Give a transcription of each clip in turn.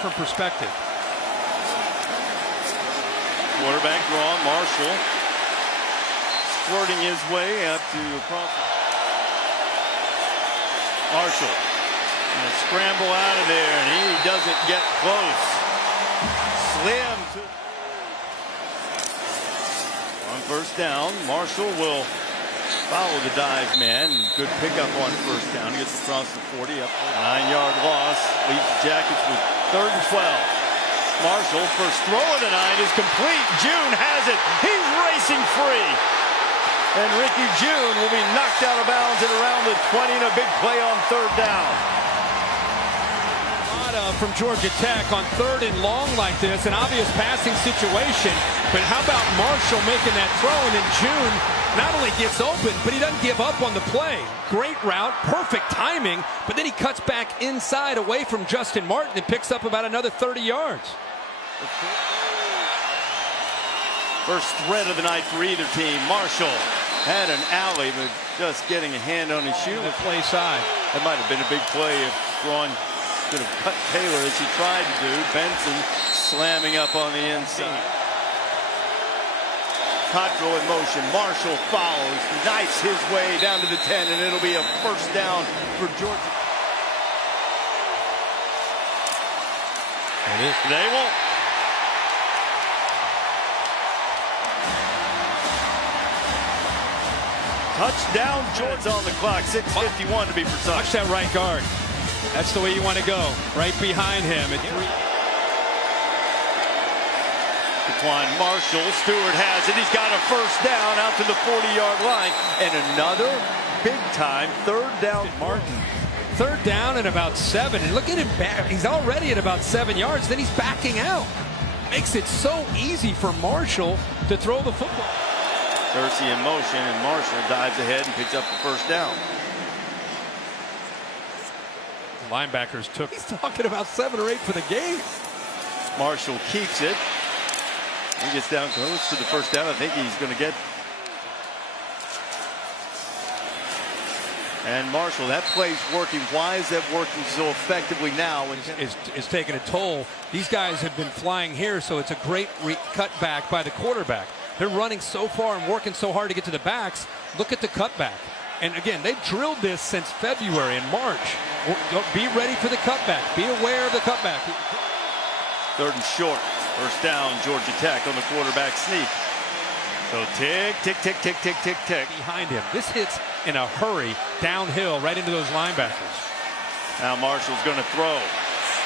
From perspective. Quarterback draw, Marshall squirting his way up to across. Marshall gonna scramble out of there, and he doesn't get close. Slim to on first down. Marshall will follow the dive man. Good pickup on first down. Gets across the 40, up 9-yard loss. Leaves the Jackets with 3rd and 12. Marshall, first throw of the night is complete. June has it. He's racing free. And Ricky June will be knocked out of bounds at around the 20, and a big play on 3rd down. From Georgia Tech on 3rd and long like this, an obvious passing situation. But how about Marshall making that throw, and then June not only gets open, but he doesn't give up on the play. Great route, perfect timing, but then he cuts back inside away from Justin Martin and picks up about another 30 yards. First threat of the night for either team. Marshall had an alley, but just getting a hand on his shoe. The play side. That might have been a big play if Braun could have cut Taylor as he tried to do. Benson slamming up on the inside. Cottrell in motion. Marshall follows, knifes his way down to the 10, and it'll be a first down for Georgia. They won't. Touchdown, Georgia on the clock. 6:51 to be precise. Watch that right guard. That's the way you want to go. Right behind him. Taquon Marshall. Stewart has it. He's got a first down out to the 40-yard line. And another big-time 3rd down. Martin. 3rd down and about 7. And look at him back. He's already at about 7 yards. Then he's backing out. Makes it so easy for Marshall to throw the football. Kersey in motion, and Marshall dives ahead and picks up the first down. Linebackers took. He's talking about 7 or 8 for the game. Marshall keeps it. He gets down close to the first down. I think he's going to get. And Marshall, that play's working. Why is that working so effectively now? It's taking a toll. These guys have been flying here, so it's a great cutback by the quarterback. They're running so far and working so hard to get to the backs. Look at the cutback. And again, they've drilled this since February and March. Be ready for the cutback. Be aware of the cutback. 3rd and short. First down, Georgia Tech on the quarterback sneak. So tick, tick, tick, tick, tick, tick, tick. Behind him. This hits in a hurry downhill right into those linebackers. Now Marshall's going to throw.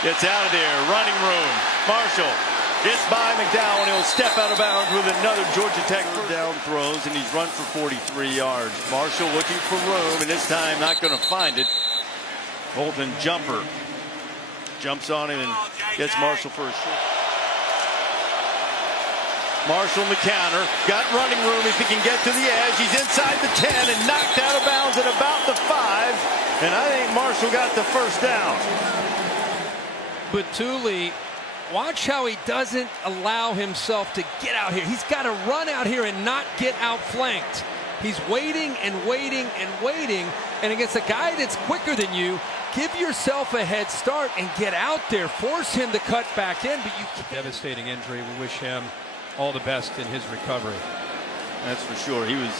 Gets out of there. Running room. Marshall gets by McDowell, and he'll step out of bounds with another Georgia Tech down throws, and he's run for 43 yards. Marshall looking for room, and this time not going to find it. Holden jumper jumps on him and gets Marshall for a shot. Marshall on the counter, got running room if he can get to the edge. He's inside the 10 and knocked out of bounds at about the 5, and I think Marshall got the first down. But Thule, watch how he doesn't allow himself to get out here. He's got to run out here and not get outflanked. He's waiting and waiting and waiting, and against a guy that's quicker than you, give yourself a head start and get out there. Force him to cut back in, but you can't. Devastating injury. We wish him all the best in his recovery. That's for sure. He was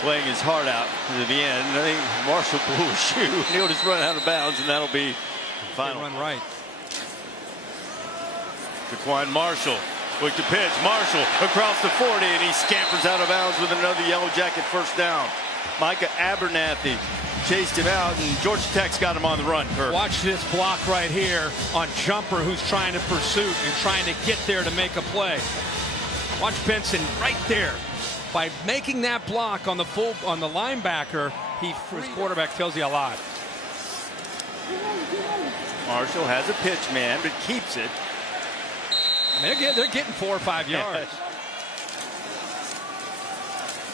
playing his heart out to the end. I think Marshall blew a shoe, and he'll just run out of bounds, and that'll be the final. Run right. Taquon Marshall with the pitch. Marshall across the 40, and he scampers out of bounds with another Yellow Jacket first down. Micah Abernathy chased him out, and Georgia Tech's got him on the run. Kirk. Watch this block right here on Jumper, who's trying to pursue and trying to get there to make a play. Watch Benson right there. By making that block on the linebacker, his quarterback tells you a lot. Marshall has a pitch man, but keeps it. They're getting 4 or 5 yards.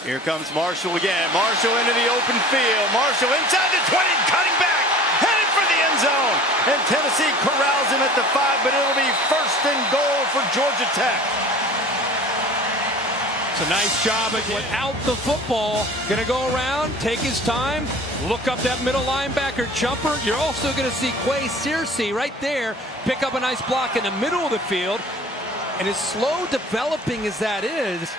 Here comes Marshall again. Marshall into the open field. Marshall inside the 20, cutting back, headed for the end zone. And Tennessee corrals him at the 5, but it'll be 1st and goal for Georgia Tech. It's a nice job without the football. Going to go around, take his time, look up that middle linebacker jumper. You're also going to see Quay Searcy right there pick up a nice block in the middle of the field. And as slow developing as that is,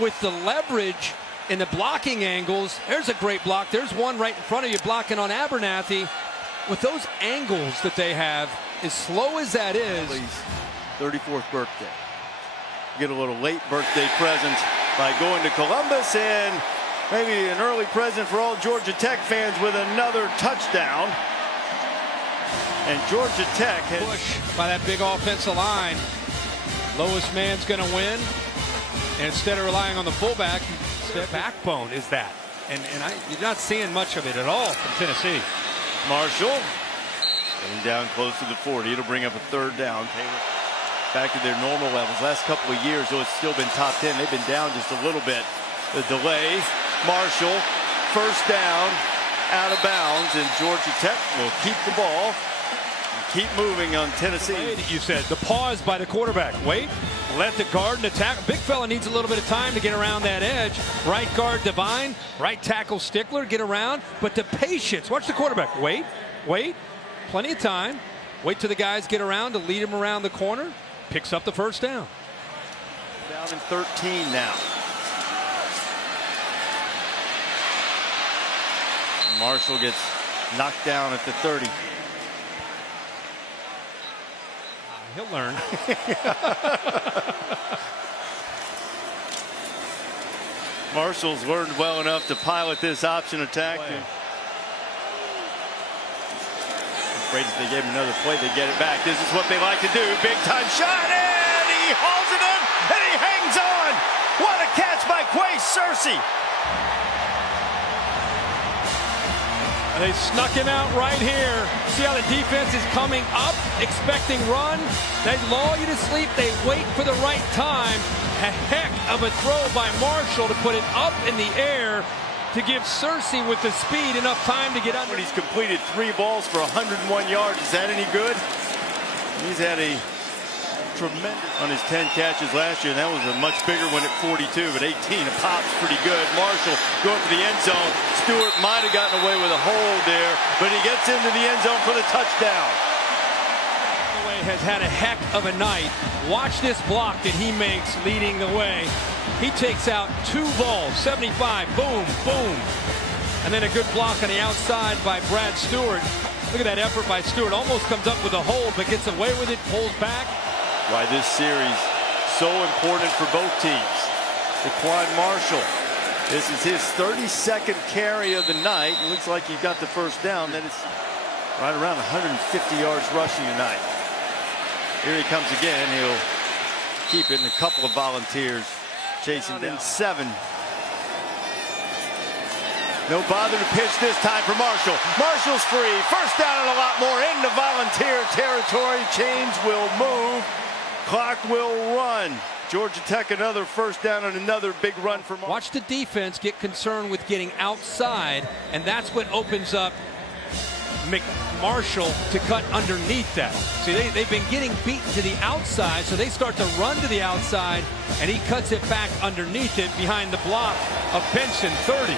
with the leverage and the blocking angles, there's a great block. There's one right in front of you blocking on Abernathy. With those angles that they have, as slow as that is. 34th birthday. Get a little late birthday present by going to Columbus, and maybe an early present for all Georgia Tech fans with another touchdown. And Georgia Tech has pushed by that big offensive line. Lowest man's going to win. And instead of relying on the fullback, the backbone is that. And you're not seeing much of it at all from Tennessee. Marshall getting down close to the 40. It'll bring up a third down. Taylor back to their normal levels. Last couple of years, though, it's still been top 10. They've been down just a little bit. The delay. Marshall, first down, out of bounds, and Georgia Tech will keep the ball and keep moving on Tennessee. You said the pause by the quarterback. Wait, let the guard and the tackle. Big fella needs a little bit of time to get around that edge. Right guard Devine, right tackle Stickler, get around. But the patience. Watch the quarterback. Wait, plenty of time. Wait till the guys get around to lead him around the corner. Picks up the first down. Down in 13 now. Marshall gets knocked down at the 30. He'll learn. Marshall's learned well enough to pilot this option attack. Afraid if they gave him another play, they get it back. This is what they like to do. Big time shot, and he hauls it in, and he hangs on. What a catch by Quay Searcy. They snuck him out right here. See how the defense is coming up, expecting run. They lull you to sleep. They wait for the right time. A heck of a throw by Marshall to put it up in the air to give Searcy with the speed enough time to get under. When he's completed 3 balls for 101 yards, is that any good? He's had a tremendous on his 10 catches last year, and that was a much bigger one at 42, but 18 a pop's pretty good. Marshall going for the end zone. Stewart might have gotten away with a hold there, but he gets into the end zone for the touchdown. Has had a heck of a night. Watch this block that he makes leading the way. He takes out 2 balls, 75, boom, boom. And then a good block on the outside by Brad Stewart. Look at that effort by Stewart. Almost comes up with a hold, but gets away with it, pulls back. Why this series so important for both teams. Taquon Marshall. This is his 32nd carry of the night. It looks like he got the first down. That is right around 150 yards rushing tonight. Here he comes again. He'll keep it, and a couple of volunteers chasing down. 7. No bother to pitch this time for Marshall. Marshall's free. First down and a lot more into volunteer territory. Chains will move. Clock will run. Georgia Tech another first down and another big run for Marshall. Watch the defense get concerned with getting outside, and that's what opens up Marshall to cut underneath that. See, they've been getting beaten to the outside, so they start to run to the outside, and he cuts it back underneath it behind the block of Benson, 30.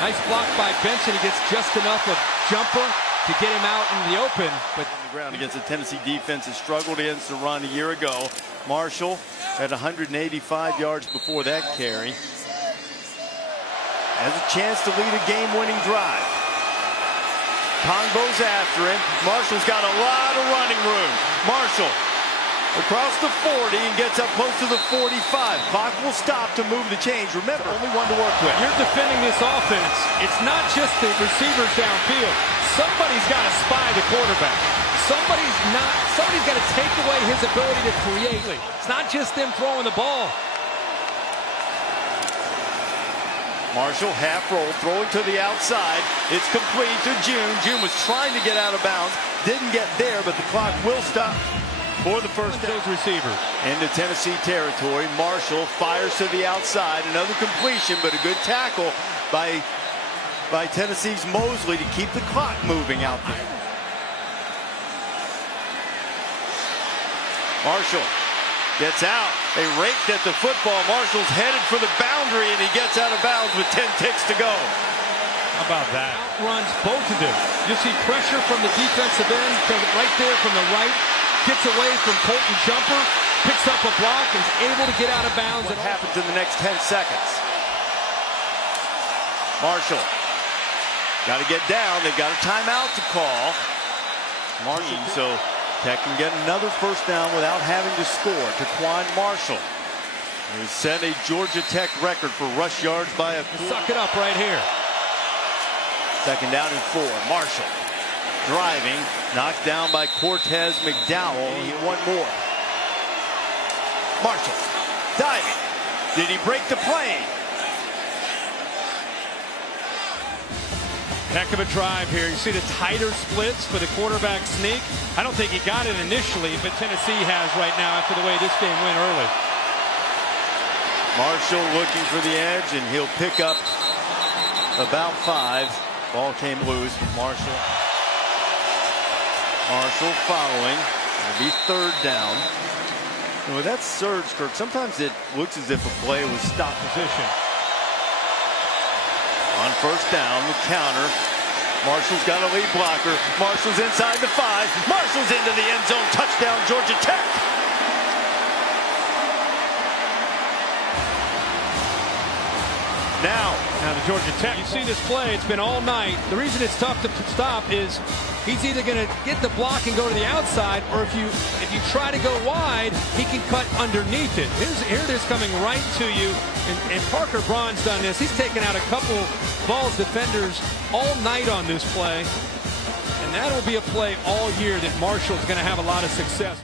Nice block by Benson. He gets just enough of jumper to get him out in the open. But on the ground against the Tennessee defense has struggled against the run a year ago. Marshall had 185 yards before that carry. Has a chance to lead a game-winning drive. Tongbo's after him. Marshall's got a lot of running room. Marshall across the 40 and gets up close to the 45. Clock will stop to move the change. Remember, only one to work with. You're defending this offense. It's not just the receivers downfield. Somebody's got to spy the quarterback. Somebody's got to take away his ability to create. It's not just them throwing the ball. Marshall half roll, throwing to the outside. It's complete to June. June was trying to get out of bounds. Didn't get there, but the clock will stop for the first down. Those receivers into Tennessee territory. Marshall fires to the outside. Another completion, but a good tackle by Tennessee's Mosley to keep the clock moving out there. Marshall Gets out. They raked at the football. Marshall's headed for the boundary, and he gets out of bounds with 10 ticks to go. How about that? Outruns both of them. You see pressure from the defensive end, right there from the right. Gets away from Colton Jumper, picks up a block, and is able to get out of bounds. What happens in the next 10 seconds? Marshall. Got to get down. They've got a timeout to call. Marshall, so Tech can get another first down without having to score. Taquon Marshall, who set a Georgia Tech record for rush yards by a quarter. Suck it up right here. Second down and 4. Marshall driving, knocked down by Cortez McDowell. He hit one more. Marshall diving. Did he break the plane? Heck of a drive here. You see the tighter splits for the quarterback sneak. I don't think he got it initially, but Tennessee has right now after the way this game went early. Marshall looking for the edge, and he'll pick up about 5. Ball came loose. Marshall following. It'll be third down. And with that surge, Kirk, sometimes it looks as if a play was stopped position. On first down, the counter. Marshall's got a lead blocker. Marshall's inside the 5. Marshall's into the end zone. Touchdown, Georgia Tech. Now the Georgia Tech. You see this play, it's been all night. The reason it's tough to stop is he's either going to get the block and go to the outside, or if you try to go wide, he can cut underneath it. Here it is coming right to you. And Parker Braun's done this. He's taken out a couple Vols defenders all night on this play. And that will be a play all year that Marshall's going to have a lot of success.